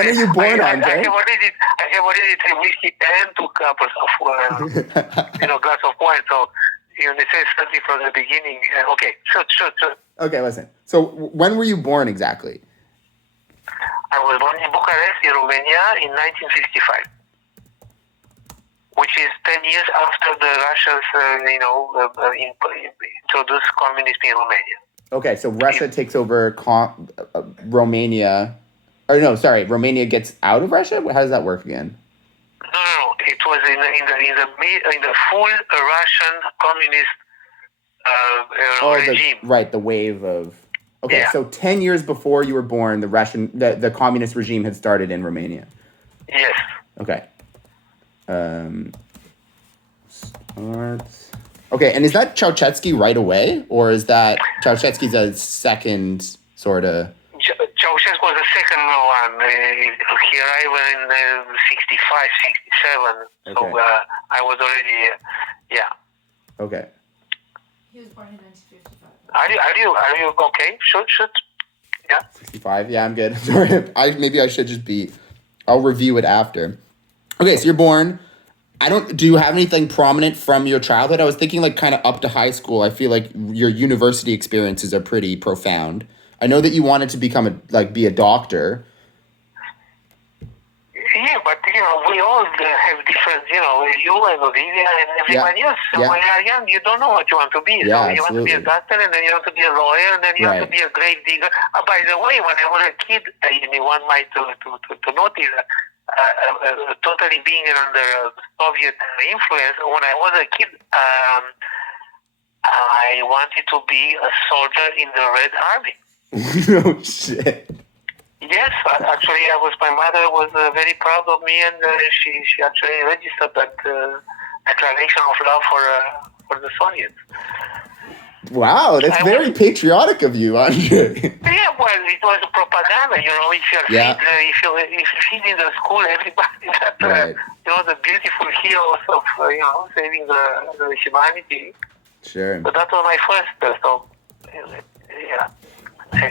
When are you born, I Andre? have already 3 whiskey and 2 cups of, glass of wine. So you necessarily from the beginning. Okay, shoot. Okay, listen. So when were you born exactly? I was born in Bucharest, in Romania, in 1955, which is 10 years after the Russians, introduced communism in Romania. Okay, so Russia takes over Romania. Or no, sorry, Romania gets out of Russia? How does that work again? No. It was in the full Russian communist regime. The wave of. Okay, Yeah. So 10 years before you were born, the communist regime had started in Romania. Yes. Okay. Okay, and is that Ceausescu right away, or is that Ceausescu's a second sort of? Ceausescu was the second one. He arrived in 65, 67. Okay. So I was already, Okay. He was born in 1955. Are you okay? Shoot. Yeah. 65. Yeah, I'm good. Sorry, maybe I should just be. I'll review it after. Okay, so you're born. Do you have anything prominent from your childhood? I was thinking kind of up to high school. I feel like your university experiences are pretty profound. I know that you wanted to be a doctor. Yeah, but we all have different, you and Olivia and everybody else. Yeah. When you are young, you don't know what you want to be. Yeah, So you want to be a doctor, and then you want to be a lawyer, and then you want to be a grave digger. By the way, when I was a kid, anyone might to notice totally being under Soviet influence. When I was a kid, I wanted to be a soldier in the Red Army. Oh shit. Yes, actually, my mother was very proud of me, and she actually registered that declaration of love for the Soviets. Wow, that's very patriotic of you, Andre. Yeah, well, it was propaganda. If you're if you feed in the school, everybody that the beautiful heroes of saving the humanity. Sure. So that was my first.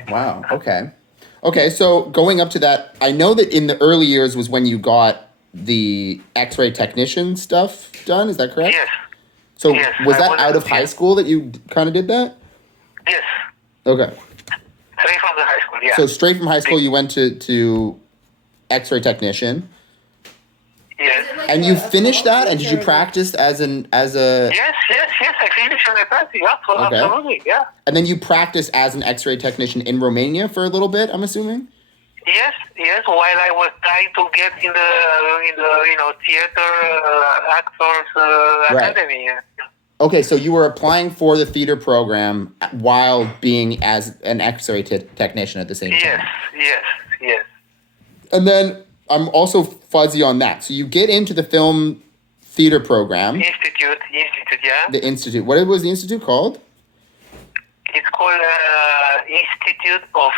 Wow. Okay, so going up to that, I know that in the early years was when you got the X-ray technician stuff done. Is that correct? Yes. So was that out of high school that you kind of did that? Yes. Okay. Straight from the high school, yeah. So straight from high school, you went to X-ray technician. Yes. And you finished that, and did you practice as a? Yes. I finished and I practiced. Yeah, absolutely, yeah. And then you practiced as an X-ray technician in Romania for a little bit, I'm assuming. Yes. While I was trying to get in the theater actors academy. Okay, so you were applying for the theater program while being as an X-ray technician at the same time. Yes. And then I'm also fuzzy on that. So you get into the film theater program. Institute, yeah. The institute. What was the institute called? It's called Institute of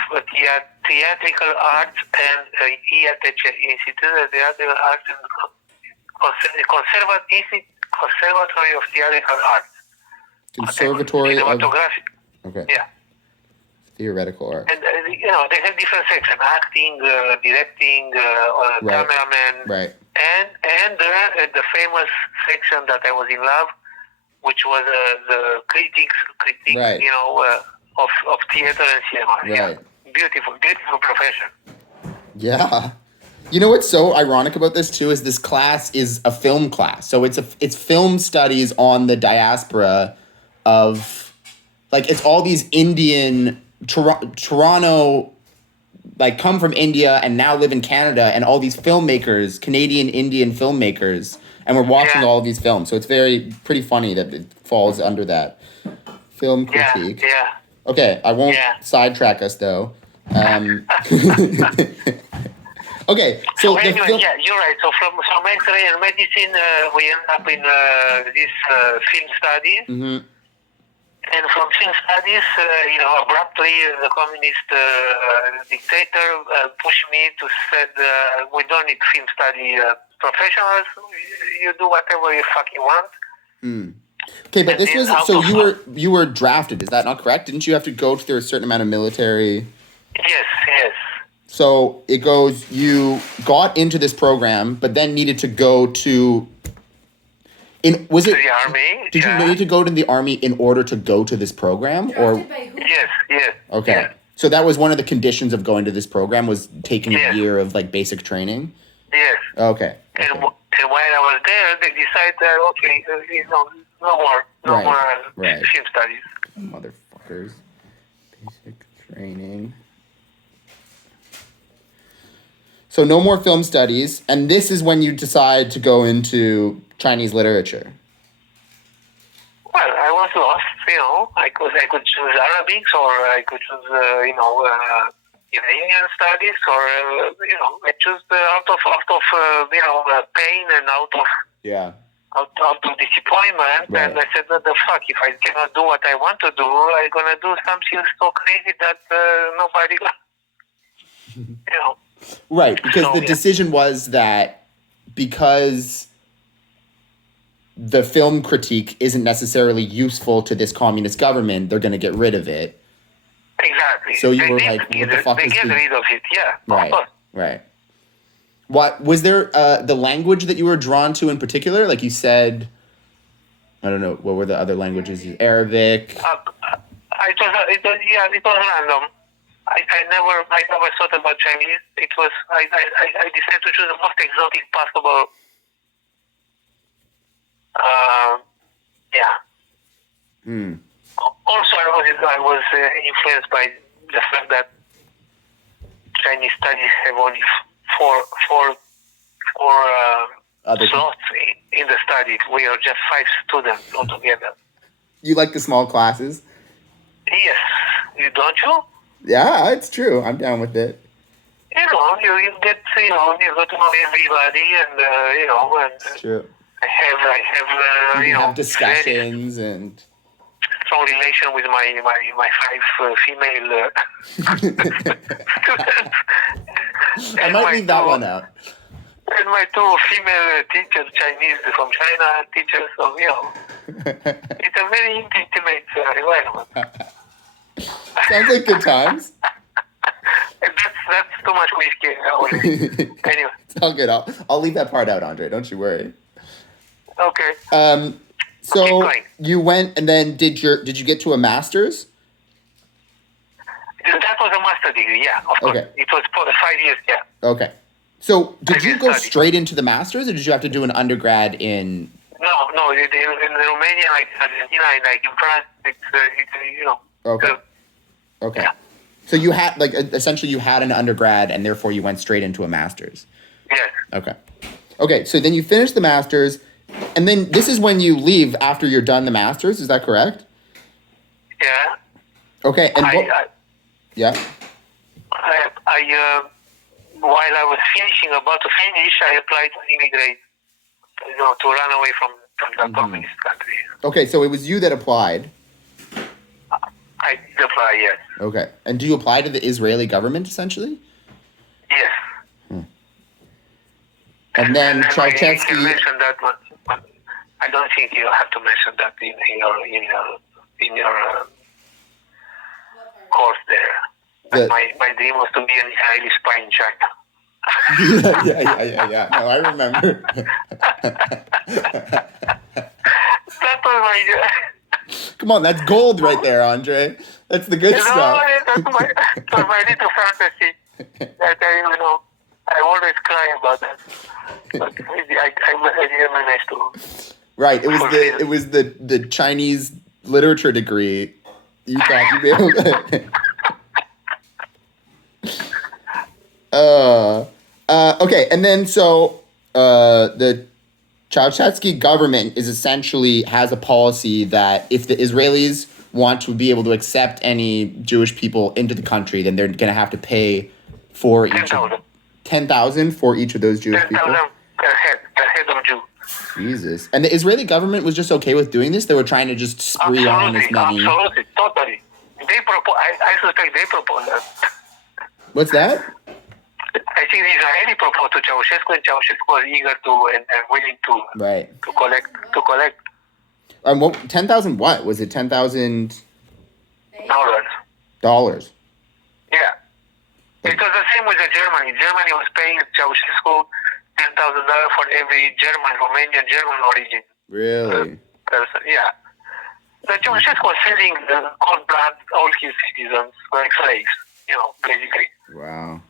Theatrical Arts and IATC, Institute of Theatrical Arts and Conservatory of Theatrical Arts. Conservatory of... Okay. Yeah. Theoretical art. And, they have different sections. Acting, directing, cameraman. Right. And the famous section that I was in love, which was the critique, of theater and cinema. Right. Yeah. Beautiful profession. Yeah. You know what's so ironic about this too is this class is a film class. So it's film studies on the diaspora of it's all these Indian Toronto come from India and now live in Canada, and all these filmmakers, Canadian Indian filmmakers, and we're watching all of these films. So it's pretty funny that it falls under that film critique. Yeah. Okay, I won't sidetrack us though. Okay, so anyway, you're right. So from X-ray and medicine, we end up in this film studies. Mm-hmm. And from film studies, abruptly the communist dictator pushed me to said, we don't need film study professionals. You do whatever you fucking want. Mm. Okay, but this was so you were drafted. Is that not correct? Didn't you have to go through a certain amount of military? Yes. So it goes, you got into this program, but then needed to go to, was it, The army. did you need to go to the army in order to go to this program? Or, Drafted by who? Yes. okay. Yes. So that was one of the conditions of going to this program, was taking a Yes. year of like basic training? Yes. Okay. And while I was there, they decided, okay, no more Right. film studies. Motherfuckers. Basic training. So no more film studies, and this is when you decide to go into Chinese literature. Well, I was lost, I could choose Arabic, or I could choose, Iranian studies, or, I choose out of pain and out of disappointment. Right. And I said, what the fuck, if I cannot do what I want to do, I'm going to do something so crazy that nobody, Right, because So, the yeah. decision was that because the film critique isn't necessarily useful to this communist government, they're going to get rid of it. Exactly. So you They were did like, what get the it- fuck They is get the- rid of it, yeah. Right, Of course. right. What was there the language that you were drawn to in particular? Like you said, I don't know, what were the other languages? Arabic. It was random. I never thought about Chinese. It was I decided to choose the most exotic possible. Yeah. Hmm. Also, I was influenced by the fact that Chinese studies have only four Other slots in the study. We are just 5 students altogether. You like the small classes? Yes, don't you? Yeah, it's true. I'm down with it. You get you go to know everybody, and and It's true. I have You have very discussions and strong relation with my 5 female students. I And might my leave that two- one out. And my 2 female teachers, Chinese from China teachers, so it's a very intimate environment. Sounds like good times. And that's too much whiskey already. Anyway, It's all good. I'll leave that part out, Andre. Don't you worry. okay. So Keep going. you went and then did you get to a master's? That was a master degree, yeah, of course. Okay. It was for 5 years, yeah. Okay. So did I you did go study. straight into the master's, or did you have to do an undergrad in? No, in Romania, like Argentina, like in France, it's Okay. Okay. Yeah. So you had essentially you had an undergrad, and therefore you went straight into a master's. yes. Okay. Okay. So then you finish the master's, and then this is when you leave after you're done the master's. Is that correct? Yeah. Okay. And I yeah. while I was about to finish, I applied to immigrate, to run away from the communist country. Okay. So it was you that applied. I did apply, yes. Okay. And do you apply to the Israeli government essentially? Yes. And then I can Ceausescu. mention that, but I don't think you have to mention that in your course there. The- My dream was to be an Israeli spy in China. yeah. No, I remember. That was my. Come on, that's gold right there, Andre. That's the good stuff. That's my little fantasy. That I always cry about that. But I didn't manage to. Right. It was the Chinese literature degree. You thought you'd be able to. Okay, and then so the Ceausescu government has a policy that if the Israelis want to be able to accept any Jewish people into the country, then they're going to have to pay for each 10,000. 10,000 for each of those Jewish people. 10,000 per head of Jew. Jesus. And the Israeli government was just okay with doing this? They were trying to just spree on as many. Absolutely, totally. I suspect they proposed that. What's that? I think the Israeli proposed to Ceausescu, and Ceausescu was eager to and willing to Right. collect What 10,000 what? Was it $10,000? dollars. Dollars. Yeah. It was the same with Germany. Germany was paying Ceausescu $10,000 for every Romanian German origin Really? person. Yeah. The Ceausescu was selling cold blood all his citizens like slaves, basically. Wow.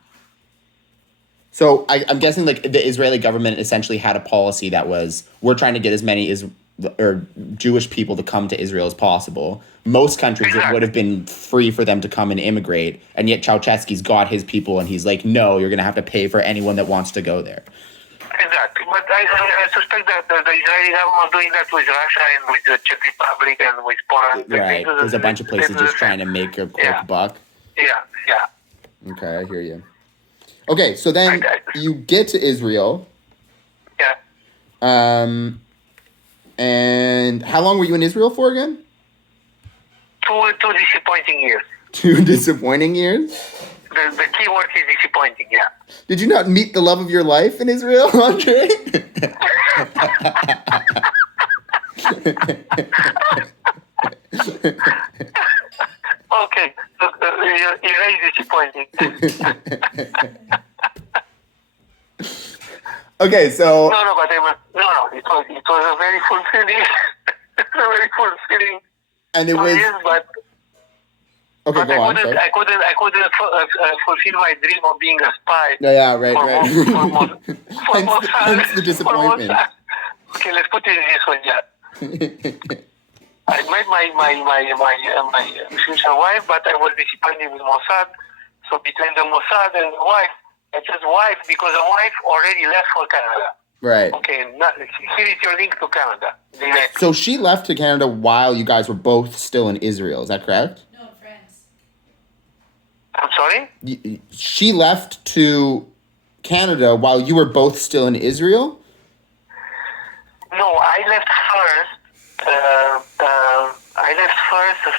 So I'm guessing like the Israeli government essentially had a policy that was, we're trying to get as many Jewish people to come to Israel as possible. Most countries, it would have been free for them to come and immigrate, and yet Ceausescu's got his people, and he's like, no, you're going to have to pay for anyone that wants to go there. Exactly. But I suspect that the Israeli government was doing that with Russia and with the Czech Republic and with Poland. Right. There's a bunch of places just trying to make a quick buck. Yeah. Okay, I hear you. Okay, so then you get to Israel. Yeah. And how long were you in Israel for again? 2 disappointing years. 2 disappointing years? The key word is disappointing, yeah. Did you not meet the love of your life in Israel, Andre? Okay, so, you're very disappointing. Okay, so... No, but it was a very fulfilling, And it was... years, but... Okay, but go on. Sorry. I couldn't fulfill my dream of being a spy. Yeah, right. For hence the disappointment. Okay, let's put it this way. Yeah, I met my future wife, but I was disappointed with Mossad. So between the Mossad and the wife, I said wife because the wife already left for Canada. Right. Okay, here is your link to Canada. Direct. So she left to Canada while you guys were both still in Israel. Is that correct? No, France. I'm sorry? She left to Canada while you were both still in Israel? No, I left first.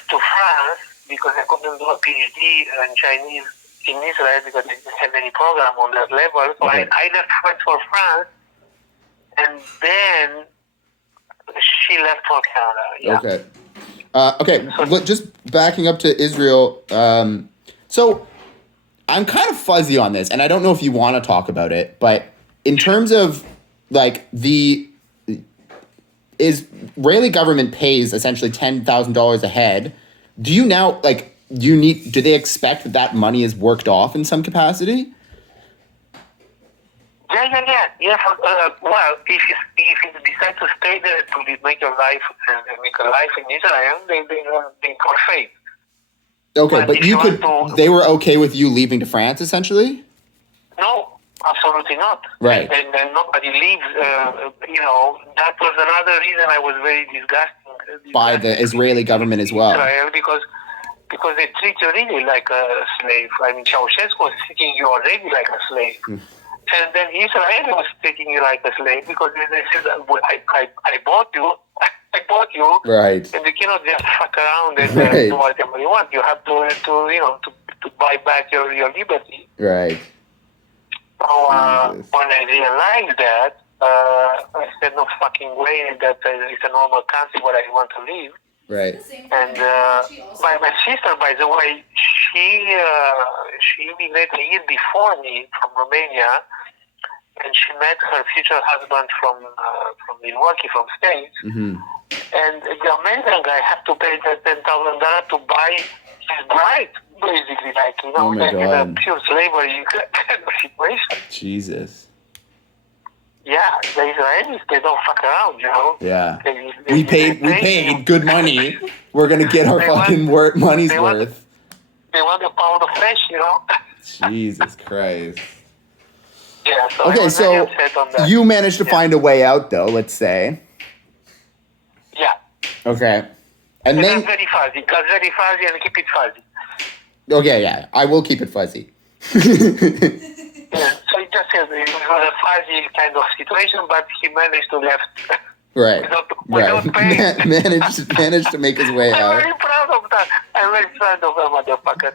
To France because I couldn't do a PhD in Chinese in Israel because I didn't have any program on that level. So Okay. I left first for France, and then she left for Canada. Yeah. Okay. Just backing up to Israel. So I'm kind of fuzzy on this, and I don't know if you want to talk about it, but in terms of like the Israeli government pays essentially $10,000 a head. Do you now do they expect that money is worked off in some capacity? Yeah. Well, if you decide to stay there to make your life and make a life in Israel, they forfeit. Okay, but if they were okay with you leaving to France, essentially? No, absolutely not. Right. And nobody leaves. That was another reason I was very disgusted by the Israeli government as well. Israel because they treat you really like a slave. I mean, Ceausescu was treating you already like a slave. And then Israel was treating you like a slave because they said, I bought you. I bought you. Right. And you cannot just fuck around and Right. do whatever you want. You have to buy back your liberty. Right. So when I realized that, I said, no fucking way that it's a normal country where I want to live. Right. And my sister, by the way, she immigrated a year before me from Romania, and she met her future husband from Milwaukee, from States. Mm-hmm. And the American guy had to pay the $10,000 to buy his bride, basically, Oh my in a God. pure slavery kind of situation. Jesus. Yeah, the Israelis, they don't fuck around, Yeah. They We paid good money. We're gonna get our They fucking money's they want- worth. They want the pound of flesh, Jesus Christ. Yeah, so I Okay, was very so upset on that. you managed to find a way out, though. Let's say. Yeah. Okay. And It then got very fuzzy. It got very fuzzy and keep it fuzzy. okay, yeah, I will keep it fuzzy. Yeah, so it just says it was a fuzzy kind of situation, but he managed to left. Right. Without paying. Managed to make his way I'm out. very proud of that. I'm very proud of that motherfucker.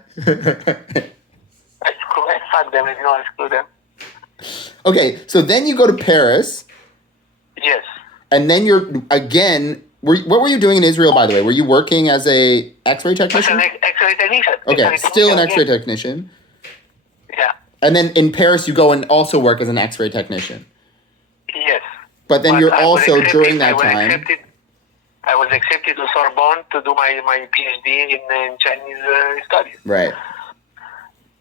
I fuck them, I screw them. Okay, so then you go to Paris, Yes. and then you're again. What were you doing in Israel, by the way? Were you working as a X-ray It's technician? an X-ray technician. Okay, X-ray still an technician, X-ray technician. And then in Paris, you go and also work as an X-ray technician. Yes. But then you're I was also accepted- during that I was time. I was accepted to Sorbonne to do my PhD in Chinese studies. Right.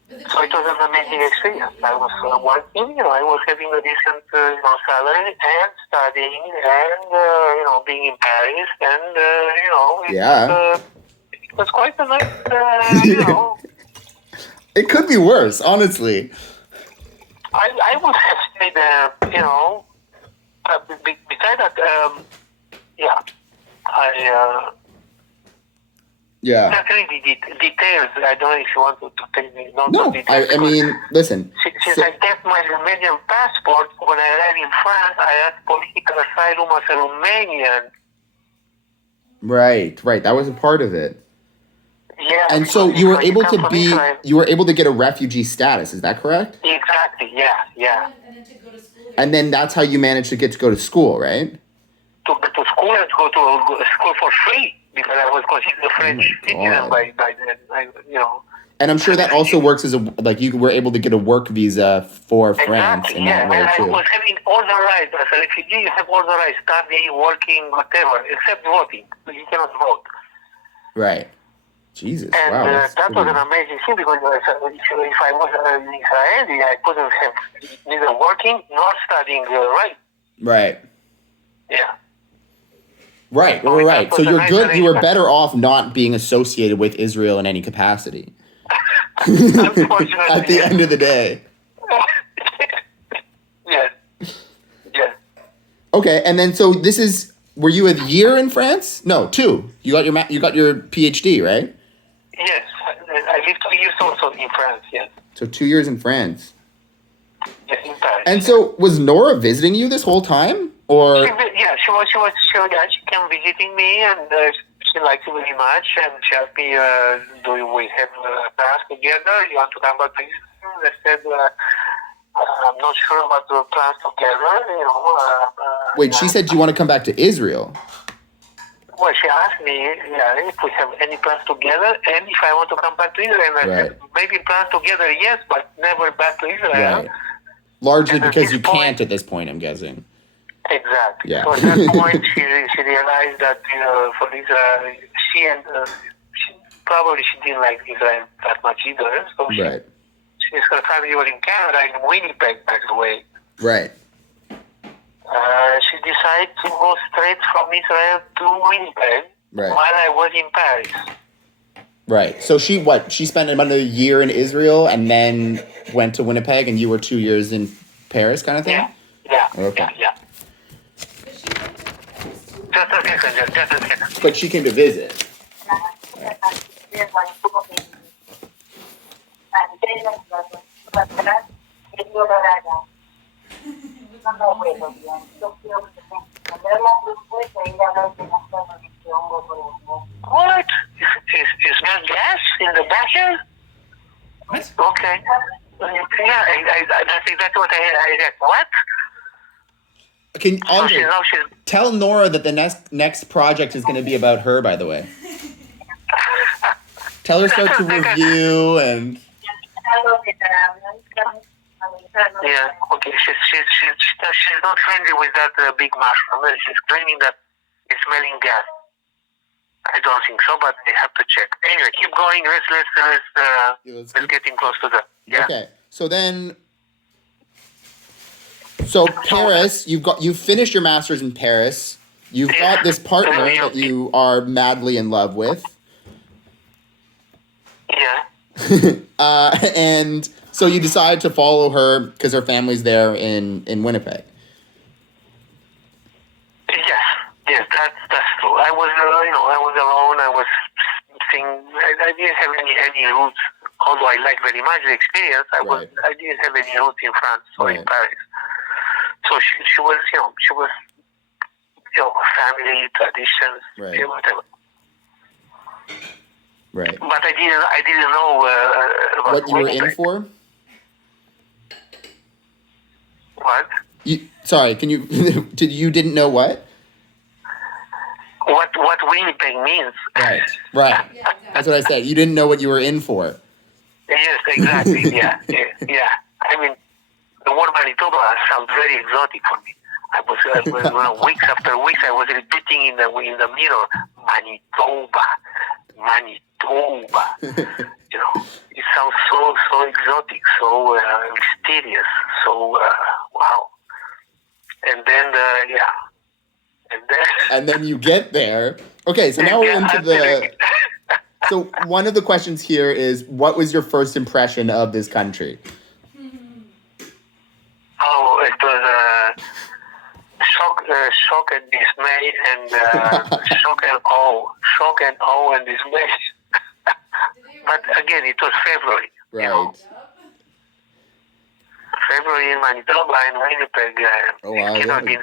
So it was an amazing experience. I was working, I was having a decent salary and studying and, being in Paris and, Yeah. It was quite a nice, It could be worse, honestly. I would have stayed there, besides that, Yeah. not really details. I don't know if you want to tell me. Not No, details, I mean, listen. since so- I get my Romanian passport, when I arrived in France, I asked political asylum as a Romanian. Right. That was a part of it. Yeah. And so because you were when able come to from be, Israel- you were able to get a refugee status. Is that correct? Exactly. Yeah. And then to go to school. And then that's how you managed to get to go to school, right? To school and to go to school for free because I was considered a French citizen God. by then. And I'm sure that also works as you were able to get a work visa for France Exactly, in that way and I too. was having all the rights. As a refugee, you have all the rights, study, working, whatever, except voting. You cannot vote. Right. Jesus. And Wow. that's that was pretty- an amazing thing because if I was an Israeli, I couldn't have neither working nor studying, right? Right. Yeah. Right. So Right. that So was a you're nice good. You were arrangement. better off not being associated with Israel in any capacity. Unfortunately, At the end of the day. Yes. Yes. Okay, and then so this is. Were you a year in France? No, 2. You got your PhD, right? Yes. I lived 2 years also in France, yes. So 2 years in France. Yes, in Paris. And so was Nora visiting you this whole time, or She came visiting me and she liked it very much and she asked me, do we have plans together? You want to come back to Israel? I said, I'm not sure about the plans together, wait? She said you want to come back to Israel. Well, she asked me, if we have any plans together and if I want to come back to Israel. And I said, Right. maybe plans together, yes, but never back to Israel. Right. Largely And at because this you can't point- at this point, I'm guessing. Exactly. Yeah. So at that point, she realized that for Israel, she probably she didn't like Israel that much either. So Right. her family was in Canada, in Winnipeg, by the way. Right. She decided to go straight from Israel to Winnipeg Right. while I was in Paris. Right. So she spent about a year in Israel and then went to Winnipeg, and you were 2 years in Paris, kind of thing. Yeah. Okay. Yeah. But she went to Paris too. Just a second. But she came to visit. What? Is there gas in the backyard? What? Okay. Yeah, that's exactly what I read. What? Can So Andre, she's tell Nora that the next project is going to be about her? By the way, tell her start to review and. Yeah, okay. She's not friendly with that big mushroom. She's claiming that it's smelling gas. I don't think so, but I have to check. Anyway, keep going. Let's getting close to the. Yeah. Okay, so Paris, you finished your master's in Paris. You've got this partner that you are madly in love with, Yeah. and so you decide to follow her because her family's there in Winnipeg. Yes, that's true. I was, I was alone. I was seeing. I didn't have any roots. Although I liked very much the experience, Right. I didn't have any roots in France or in Right. Paris. So she was, family traditions, Right. whatever. Right. But I didn't know about What you were in Winnipeg. for? What? Sorry, can you? You didn't know what? What Winnipeg means? Right. Yeah, exactly. That's what I said. You didn't know what you were in for. Yes, exactly. Yeah. I mean, the word Manitoba sounds very exotic for me. I was weeks after weeks I was repeating in the mirror, Manitoba, Manitoba. It sounds so exotic, so mysterious, so wow. And then And then you get there. Okay, so now we're into the. So one of the questions here is, what was your first impression of this country? Oh, it was shock and dismay, and shock and awe and dismay. But again, it was February. Right. February in Manitoba and Winnipeg. It cannot be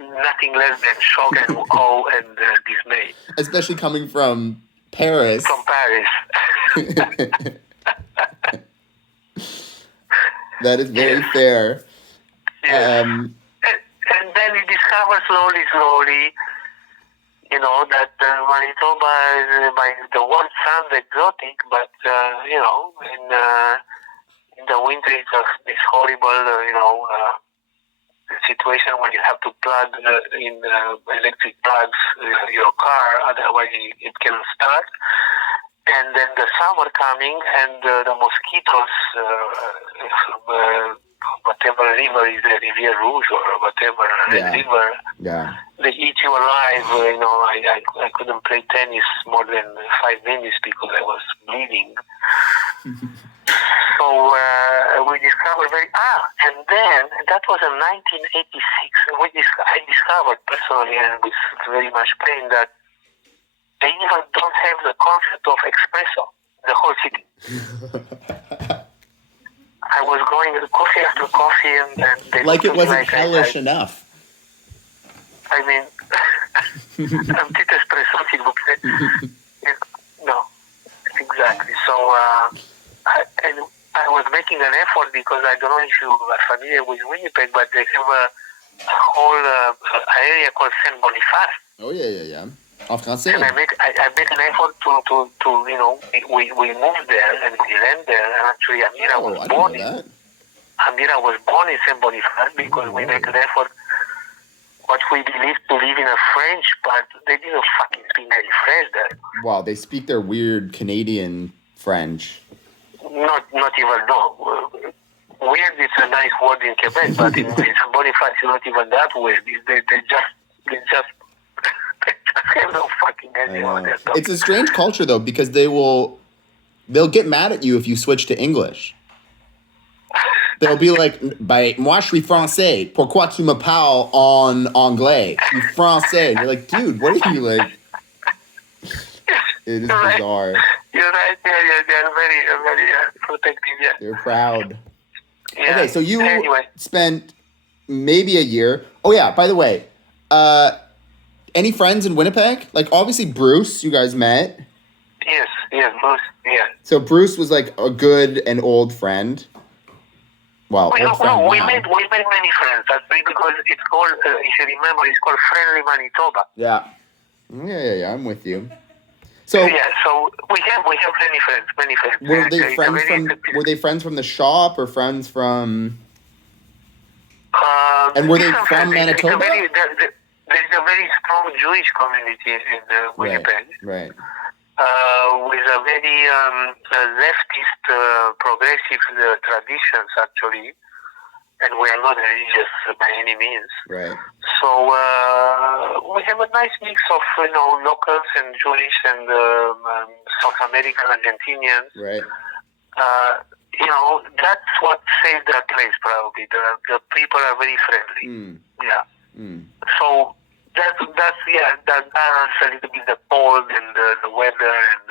nothing less than shock and awe and dismay. Especially coming from Paris. From Paris. That is very fair. Yes. And then we discover slowly, that Manitoba, the word sounds exotic, but, in the winter it's horrible, situation when you have to plug in electric plugs your car, otherwise it cannot start. And then the summer coming, and the mosquitoes from whatever river is the Rivière Rouge or whatever river, they eat you alive. I couldn't play tennis more than 5 minutes because I was bleeding. So we discovered and then that was in 1986. I discovered personally, and with very much pain, that they even don't have the concept of espresso in the whole city. I was going coffee after coffee, and they like it wasn't like hellish enough. I mean, un petit espresso, s'il vous plaît. No, exactly. So, and I was making an effort because I don't know if you are familiar with Winnipeg, but they have a whole area called Saint Boniface. Oh yeah. En français. And I make an effort to we moved there and we ran there, and actually Amira was born in Saint Boniface because we make an effort. What we believe to live in a French, but they didn't fucking speak any French there. Wow, they speak their weird Canadian French. Not even no. Weird is a nice word in Quebec, but in Saint Boniface is not even that weird. They just have no fucking idea what they're talking. It's a strange culture though, because they'll get mad at you if you switch to English. They'll be like, moi je suis français. Pourquoi tu me parles en anglais? Je suis français. And you're like, dude, what are you like? It is bizarre. You're right. Yeah, they're very protective. Yeah. They're proud. Yeah. Okay, so you spent maybe a year. Oh yeah, by the way, any friends in Winnipeg? Like obviously Bruce, you guys met. Yes, Bruce. Yeah. So Bruce was like a good and old friend. Well, we made many friends actually because it's called, if you remember, it's called Friendly Manitoba. Yeah. I'm with you. So so we have many friends. Were they friends from the shop or friends from? And were they from Manitoba? There's a very strong Jewish community in Winnipeg. Right. With a very leftist, progressive traditions, actually, and we are not religious by any means. Right. So we have a nice mix of locals and Jewish and South American Argentinians. Right. That's what saved that place probably. The people are very friendly. So that's balance a little bit the cold and the weather and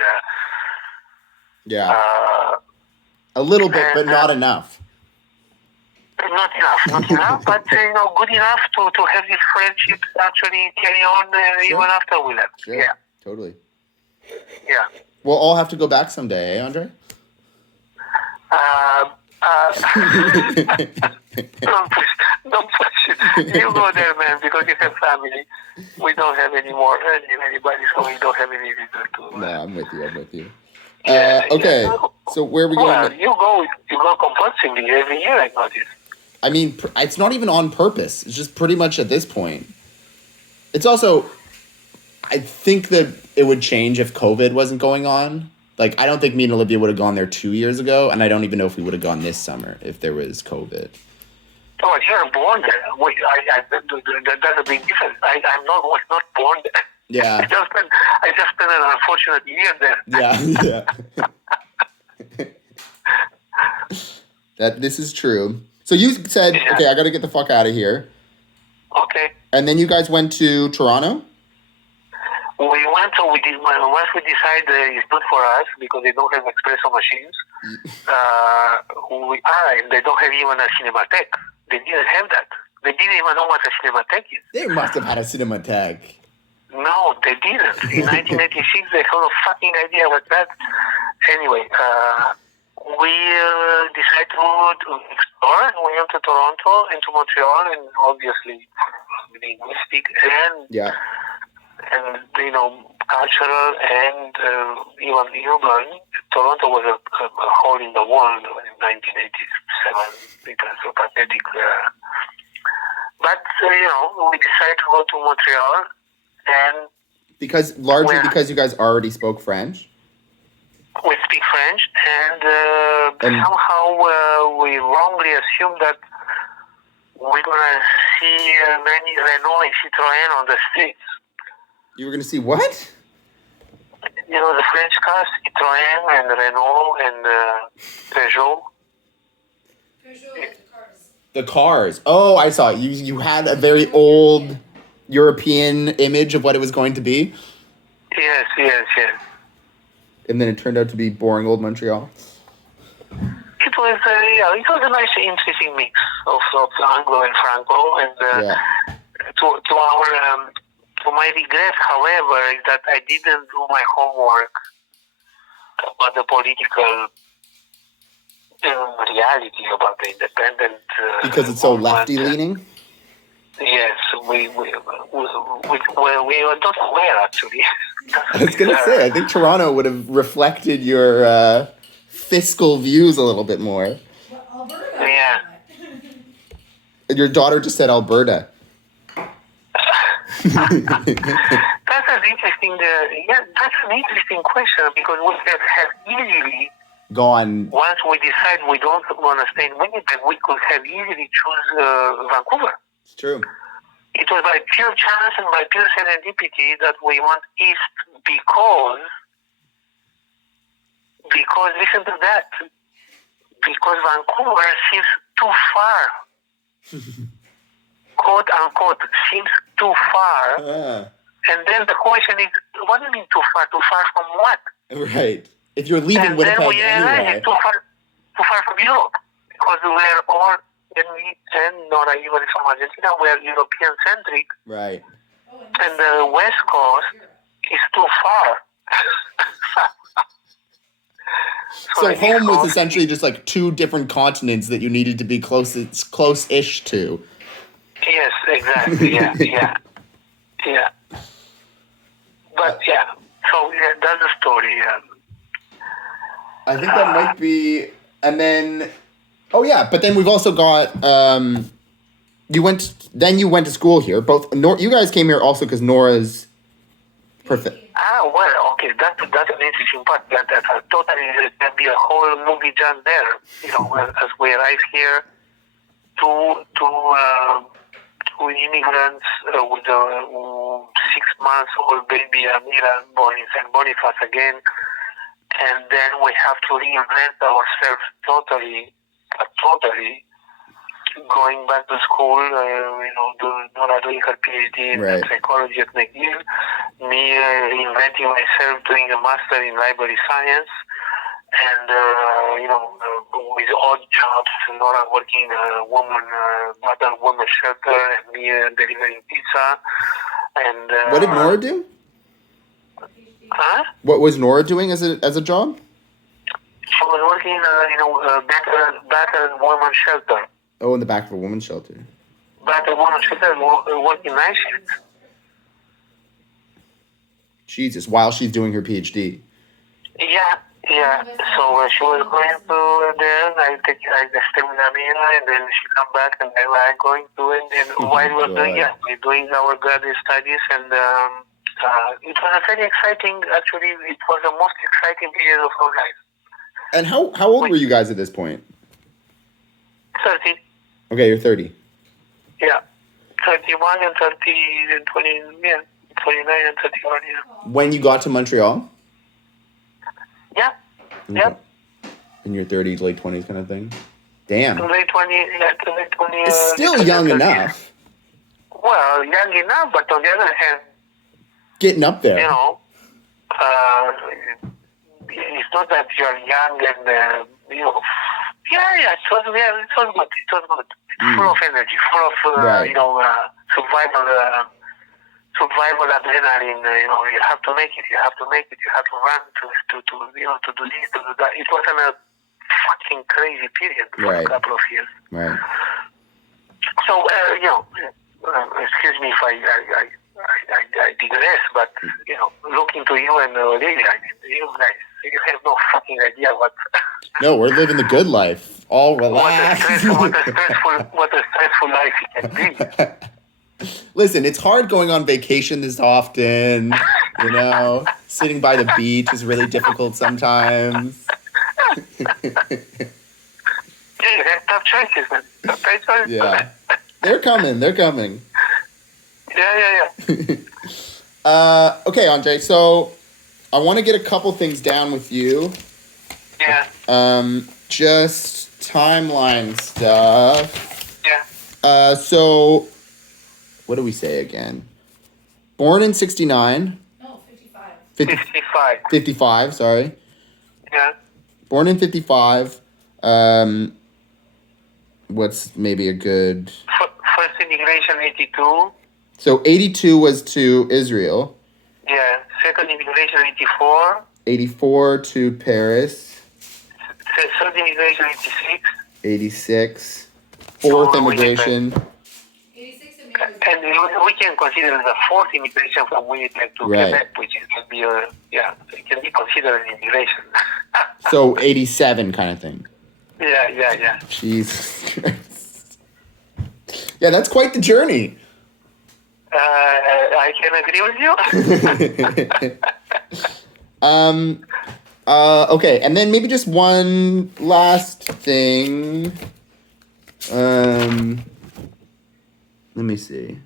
a little bit, but not enough. Not enough, but good enough to have this friendship actually carry on even after we left. Sure. Yeah, totally. Yeah. We'll all have to go back someday, eh, Andre? Don't push it. You go there, man, because you have family. We don't have anybody, so we don't have any reason to. No, I'm with you. Okay, so where are we Well, going? you go compulsively every year, I notice. I mean, it's not even on purpose. It's just pretty much at this point. It's also, I think that it would change if COVID wasn't going on. Like, I don't think me and Olivia would have gone there 2 years ago, and I don't even know if we would have gone this summer if there was COVID. Oh, you're born there. Wait, that's a big difference. Was not born there. Yeah. I just spent an unfortunate year there. Yeah. This is true. So you said, Yeah. okay, I got to get the fuck out of here. Okay. And then you guys went to Toronto? We went, so we did, once we decided it's good for us because they don't have espresso machines, and they don't have even a cinematheque. They didn't have that. They didn't even know what a cinematheque is. They must have had a Cinematheque. No, they didn't. In 1986, they had no fucking idea what that. Anyway, we decided to explore, and we went to Toronto and to Montreal, and obviously linguistic and cultural and even urban. Toronto was a hole in the wall in 1987. It was so pathetic. But we decided to go to Montreal, and because you guys already spoke French. We speak French, and somehow we wrongly assumed that we're gonna see many Renault and Citroën on the streets. You were gonna see what? The French cars, Citroën and Renault and Peugeot. Peugeot, the cars. The cars. Oh, I saw it. You had a very old European image of what it was going to be. Yes. And then it turned out to be boring old Montreal. It was a nice, interesting mix of Anglo and Franco, and to my regret, however, is that I didn't do my homework about the political reality about the independent. Because it's so movement. lefty leaning. Yes, we were not aware actually. I was gonna say, I think Toronto would have reflected your fiscal views a little bit more. Well, Alberta. Yeah. Your daughter just said Alberta. That's an interesting. That's an interesting question because we have easily gone. Once we decide we don't want to stay in Winnipeg, we could have easily choose Vancouver. It's true. It was by pure chance and by pure serendipity that we went east because listen to that, because Vancouver seems too far, quote unquote, seems too far. And then the question is, what do you mean too far? Too far from what? Right. If you're leaving Winnipeg then we realize anyway. it's too far from Europe because we're all. And not even from Argentina, we are European-centric. Right. And the West Coast is too far. So home was essentially just like two different continents that you needed to be close-ish to. Yes, exactly. Yeah. But so that's the story. I think that might be, and then. Oh yeah, but then we've also got you went to school here. You guys came here also because Nora's perfect. Well, okay, that's an interesting part. That's totally can be a whole movie just there. As we arrive here, two immigrants with a 6-month-old baby Amira born in St. Boniface again, and then we have to reinvent ourselves totally going back to school, Nora doing her PhD in psychology at McGill, me reinventing myself doing a master in library science, and with odd jobs, Nora working mother woman shelter, and me delivering pizza. And what did Nora do? Huh? What was Nora doing as a job? She was working in battered women's shelter. Oh, in the back of a women's shelter. Battered women's shelter, working night shift. Jesus, while she's doing her PhD. Yeah, Yeah, so she was going to there, and I stay with Amina, and then she come back, and then I'm going to, and Oh while my we're doing, God. we're doing our graduate studies, and it was a very exciting, actually, it was the most exciting period of our life. And how old were you guys at this point? 30, Okay, you're 30. yeah, 31 and 30, and 20, yeah, 29 and 31, yeah. When you got to Montreal? Yeah, Okay. yeah. In your 30s, late 20s kind of thing? Damn. Late 20, yeah, late 20. It's still young 30. enough. Well, young enough, but on the other hand, Getting up there. you know, it's not that you're young and you know. Yeah, it was good. It was good. Full of energy, full of Right. you know, survival adrenaline. You know, you have to make it. You have to make it. You have to run to you know, to do this, to do that. It wasn't a fucking crazy period for Right. a couple of years. Right. So you know, excuse me if I digress, but you know, looking to you and Olivia, I mean, you guys, you have no fucking idea what. No, we're living the good life. All relaxed. what a stressful life it can be. Listen, it's hard going on vacation this often. You know, sitting by the beach is really difficult sometimes. Yeah, you have tough choices, man. Tough choices. Yeah. They're coming. They're coming. Yeah. Okay, Andre. So I want to get a couple things down with you. Yeah. Just timeline stuff. Yeah. So what do we say again? Born in 69. No, 55. 55. 55, sorry. Yeah. Born in 55. What's maybe a good... First immigration 82. So 82 was to Israel. Yeah. Second immigration 84. 84 to Paris. Third immigration 86. 86. Fourth So immigration. 86 and maybe. And we can consider the fourth immigration from Winnipeg to Right. Quebec, which is can be it can be considered an immigration. So 87 kind of thing. Yeah. Jesus Christ. Yeah, that's quite the journey. I can agree with you. Okay, and then maybe just one last thing. Let me see.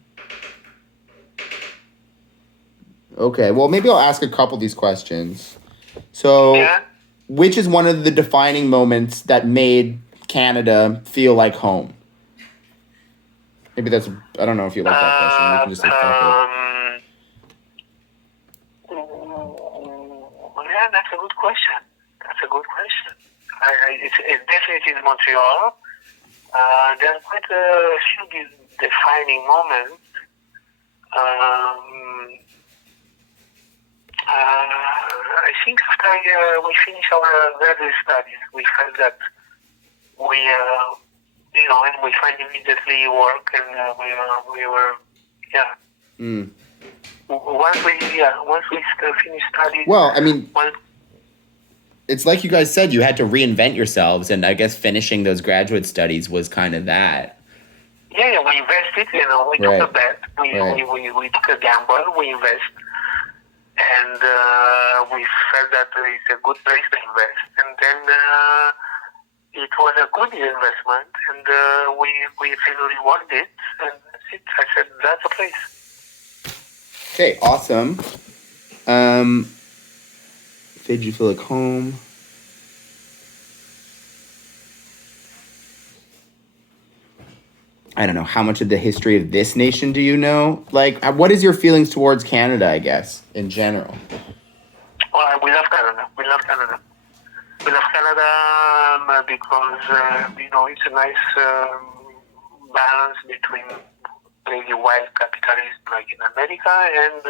Okay, well, maybe I'll ask a couple of these questions. So, Yeah. which is one of the defining moments that made Canada feel like home? Maybe that's, I don't know if you like that question. You can just say fuck Yeah, that's a good question. It's definitely in Montreal. There are quite a few defining moments. I think after we finished our graduate studies, we felt that we, you know, and we find immediately work, and we were, yeah. it. Once we finished studies. Well, I mean, Once, it's like you guys said, you had to reinvent yourselves, and I guess finishing those graduate studies was kind of that. yeah, we invested. You know, we Right. took a bet. We took a gamble. We invest, and we felt that it's a good place to invest. And then it was a good investment, and we feel rewarded. And that's it. I said that's a place. Okay, awesome. Did you feel like home? I don't know. How much of the history of this nation do you know? Like, what is your feelings towards Canada, I guess, in general? Well, we love Canada. We love Canada because you know, it's a nice balance between really wild capitalism like in America and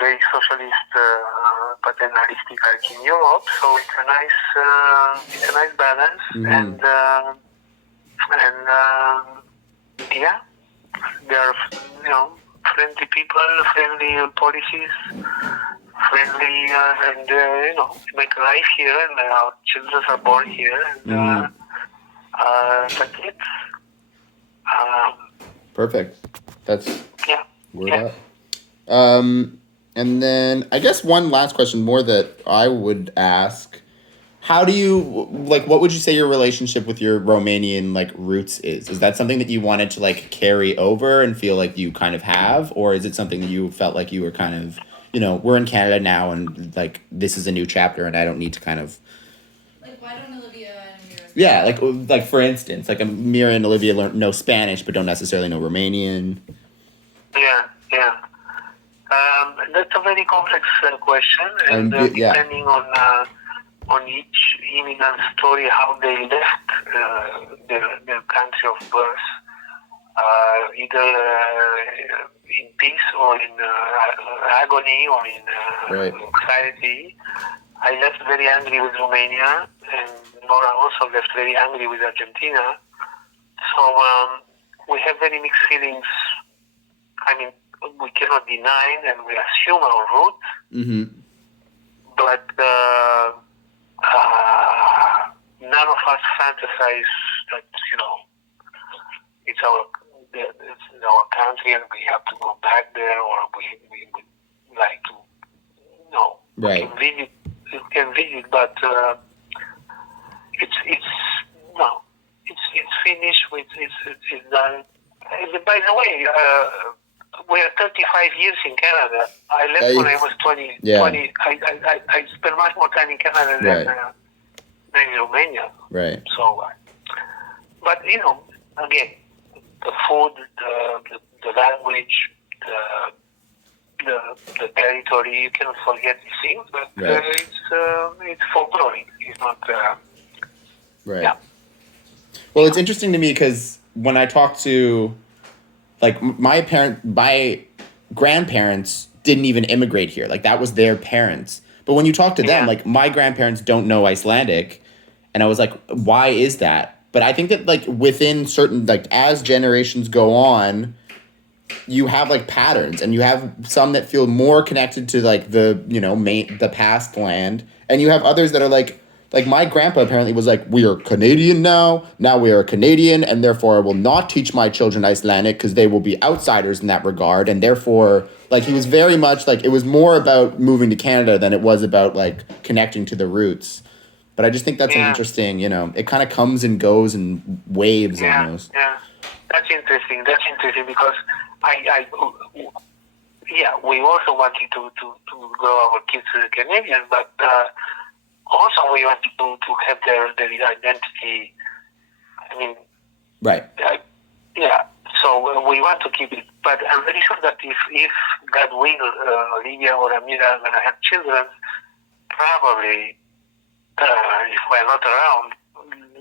very socialist, paternalistic like in Europe. So it's a nice balance, Mhm. and yeah, there are, you know, friendly people, friendly policies, friendly, and make a life here, and our children are born here, and that's it. Perfect. That's Yeah. word Yeah. up. And then I guess one last question more that I would ask. How do you, like, what would you say your relationship with your Romanian, like, roots is? Is that something that you wanted to, like, carry over and feel like you kind of have? Or is it something that you felt like you were kind of, we're in Canada now and, like, this is a new chapter and I don't need to kind of... Like, why don't Olivia and Amira speak? Yeah, like for instance, like Amira and Olivia know Spanish but don't necessarily know Romanian. Yeah. That's a very complex question, and depending on each immigrant story, how they left their country of birth, either in peace or in agony or in anxiety. I left very angry with Romania, and Nora also left very angry with Argentina. So we have very mixed feelings. I mean, we cannot deny and we assume our roots, but none of us fantasize that it's our country and we have to go back there, or we would like to can visit, but it's finished. It's done. By the way, we're 35 years in Canada. I left when I was 20. Yeah. 20. I spent much more time in Canada than in Romania. Right. So, but again, the food, the language, the territory, you cannot forget these things. But it's folkloric. It's not. Right. Yeah. Well, it's interesting to me because when I talk to, like, my grandparents didn't even immigrate here. Like, that was their parents. But when you talk to them, like, my grandparents don't know Icelandic. And I was like, why is that? But I think that, like, within certain, like, as generations go on, you have, like, patterns. And you have some that feel more connected to, like, the past land. And you have others that are, like my grandpa apparently was like, we are Canadian now. Now we are Canadian, and therefore I will not teach my children Icelandic because they will be outsiders in that regard. And therefore, like, he was very much like, it was more about moving to Canada than it was about, like, connecting to the roots. But I just think that's an interesting, it kind of comes and goes in waves almost. Yeah, that's interesting. Because we also wanted to grow our kids as Canadians, but also we want to have their identity. I mean, right. So we want to keep it, but I'm very sure that if God will, Olivia or Amira are going to have children, probably if we're not around,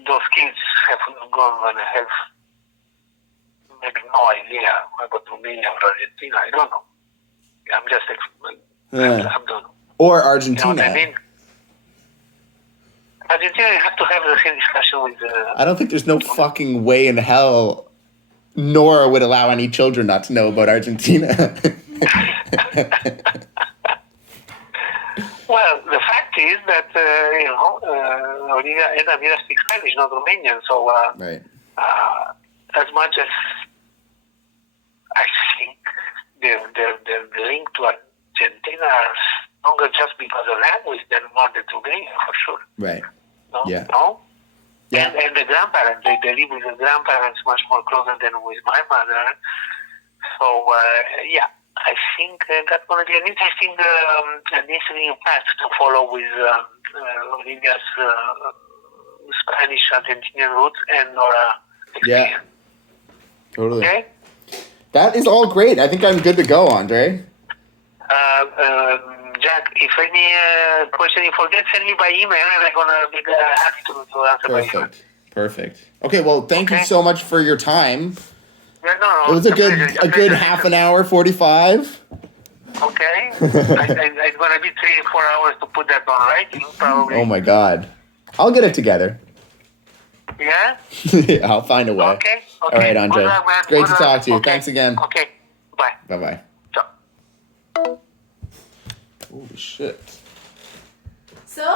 those kids have going to have maybe no idea about Romania or Argentina. I don't know. I'm just I don't know. Or Argentina. You know what I mean? Argentina, you have to have the same discussion with I don't think there's no fucking way in hell Nora would allow any children not to know about Argentina. Well, the fact is that, Olivia and Amira speak Spanish, not Romanian, so right. As much as I think they're linked to Argentina are stronger just because of language than more than Romania, for sure. Right. No? Yeah. No? Yeah. And the grandparents, they live with the grandparents much more closer than with my mother. So, I think that's going to be an interesting path to follow with Olivia's Spanish Argentinian roots and Nora experience. Yeah. Totally. Okay? That is all great. I think I'm good to go, Andre. Jack, if any question you forget, send me by email and I'm going to be happy to answer by email. Perfect. Okay, well, thank you so much for your time. Yeah, no, it was a good half an hour, 45. Okay. It's going to be 3 or 4 hours to put that on writing, probably. Oh, my God. I'll get it together. Yeah? I'll find a way. Okay. All right, Andre. Good luck, man. Great Good to talk luck. to you. Okay. Thanks again. Okay. Bye. Bye-bye. Ciao. Holy shit. So